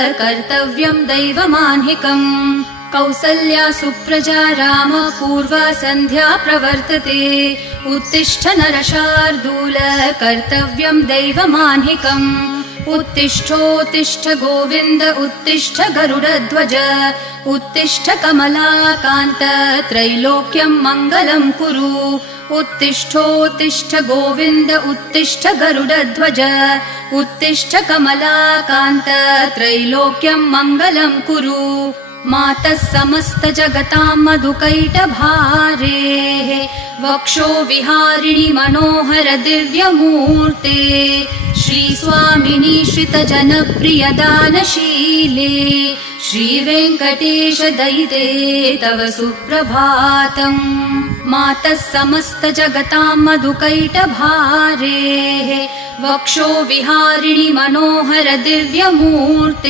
कर्तव्यं दैवमान्हिकम् कौसल्या सुप्रजा राम पूर्वा सन्ध्या प्रवर्तते उत्तिष्ठ नरशार्दूल कर्तव्यं दैवमान्हिकम् उत्तिष्ठोत्तिष्ठ गोविन्द उत्तिष्ठ गरुडध्वज उत्तिष्ठ कमलाकान्त त्रैलोक्यं मङ्गलं कुरु उत्तिष्ठोत्तिष्ठ गोविन्द उत्तिष्ठ गरुडध्वज उत्तिष्ठ कमलाकान्त त्रैलोक्यं मङ्गलं कुरु मातः समस्त जगतां मधुकैटभारेः वक्षो विहारिणि मनोहर दिव्यमूर्ते श्रीस्वामिनि श्रितजनप्रिय दानशीले श्रीवेङ्कटेश दयिते तव सुप्रभातम् मातः समस्त जगतां मधुकैटभारेः वक्षो विहारिणि मनोहर दिव्यमूर्ते